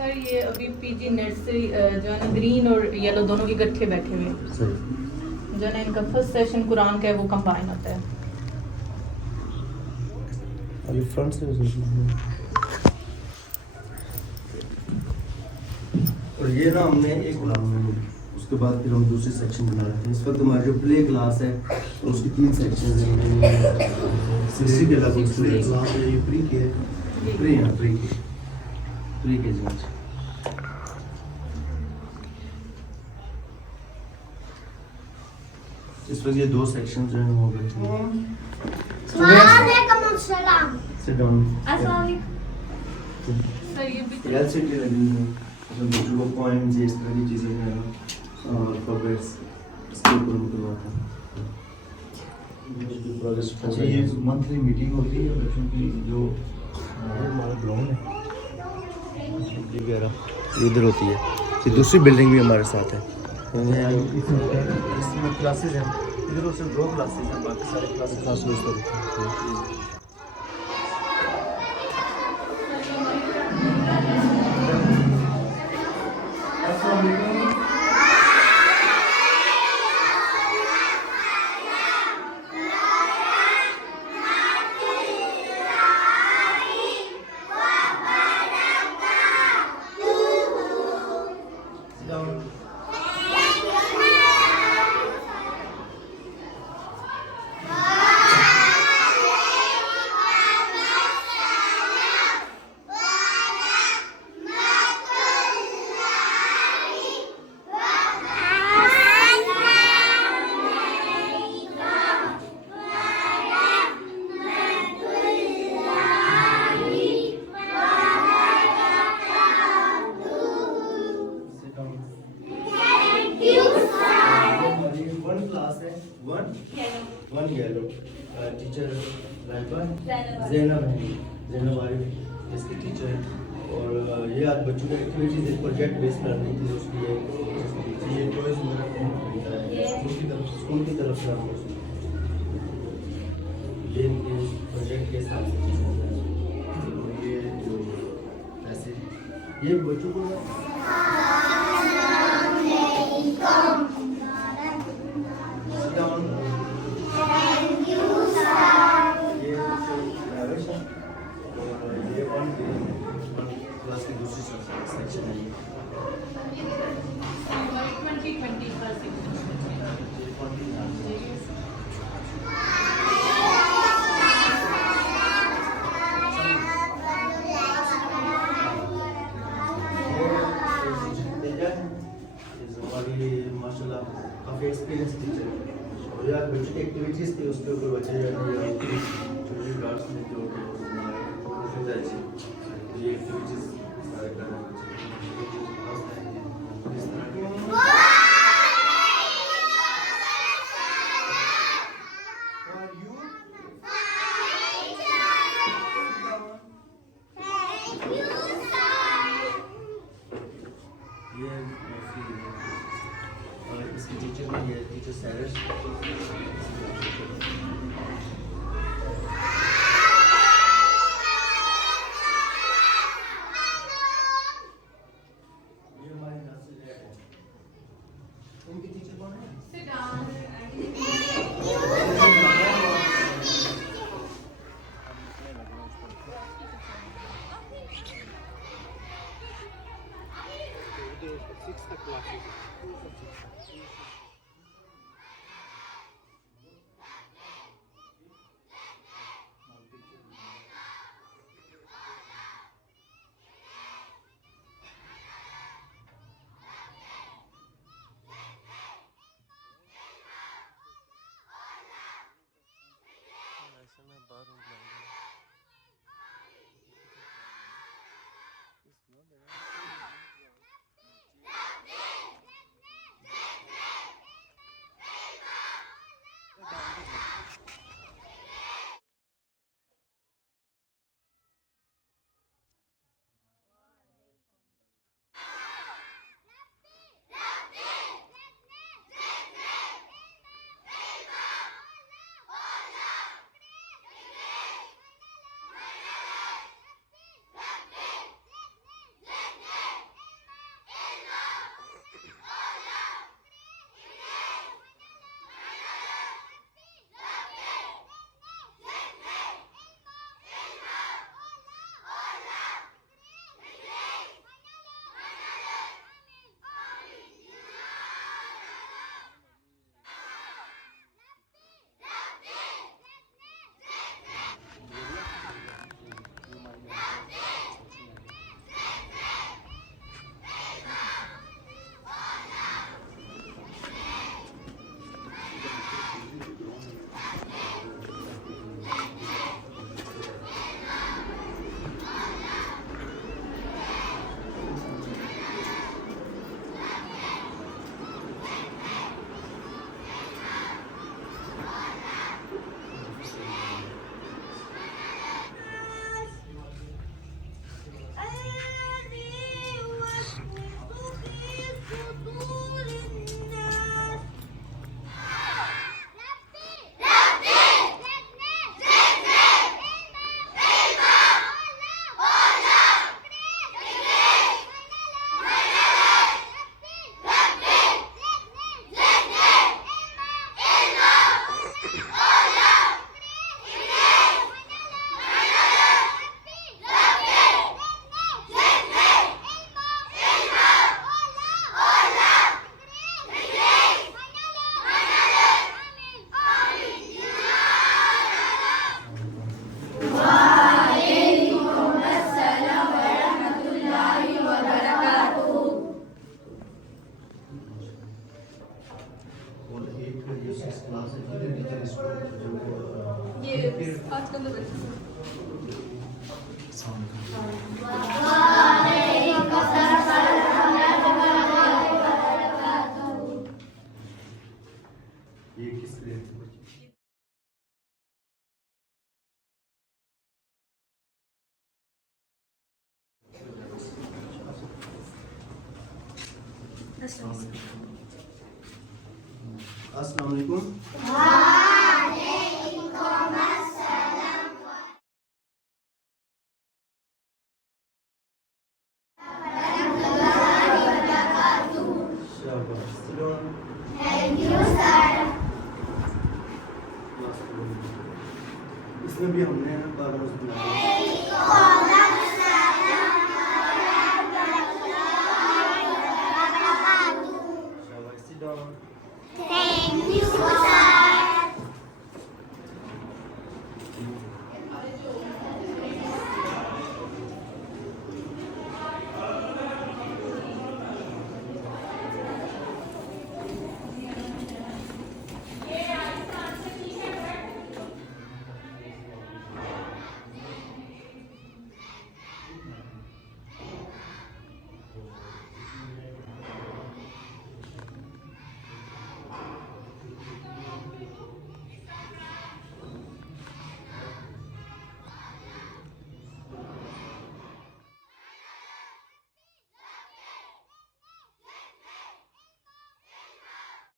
सर ये अभी PG nursery जो है ना ग्रीन और येलो दोनों के इकट्ठे बैठे हुए हैं। जो है ना इनका फर्स्ट सेशन कुरान का है वो कंबाइन होता है। अभी फ्रंट से और ये ना हमने एक उसके बाद फिर हम दूसरी सेक्शन बना रहे हैं। इस वक्त हमारी जो प्ले क्लास है उसकी 3 सेक्शन है। इसी के अलावा प्ले क्लास है, ये प्री के है, प्री के जी। इस वक्त ये 2 सेक्शन जो हैं हो गए। Sit down. सर ये भी एलसीडी लगी है, मतलब बच्चों को पॉइंट्स इस तरह की चीज़ें हैं और अल्फाबेट्स इसके ऊपर करवाता है। अच्छा, ये मंथली मीटिंग होती है बच्चों की जो हमारा ग्राउंड है इधर होती है। ये दूसरी बिल्डिंग भी हमारे साथ है। इसमें क्लासेज हैं, इधर सिर्फ 2 क्लासेज हैं, बाकी सारे क्लासेज उस तरह वन येलो टीचर ज़ैनब आरिफ इसकी टीचर। और ये आज बच्चों की एक्टिविटीज प्रोजेक्ट बेस्ड लर्निंग थी उसकी ये टॉयज स्कूल की तरफ से हमको ये इनके प्रोजेक्ट के साथ ये जो ऐसे ये बच्चों को क्लास की दूसरी सेक्शन है। 2020 का माशाल्लाह काफ़ी एक्सपीरियंस टीचर और यार बच्चों की एक्टिविटीज़ थी उसके ऊपर बच्चे जो है छोटे क्लास में जो ये एक्टिविटीज़ सारे कर रहे हैं। इसकी टीचर में ये टीचर सैरस 6 क्लास है जूनियर टीचर स्टूडेंट जो ये 8 नंबर बच्चे ये किस ग्रेड के बच्चे? अस्सलाम वालेकुम। शाबाश। Sit down. इसमें भी हमने ना कार्बन बनाया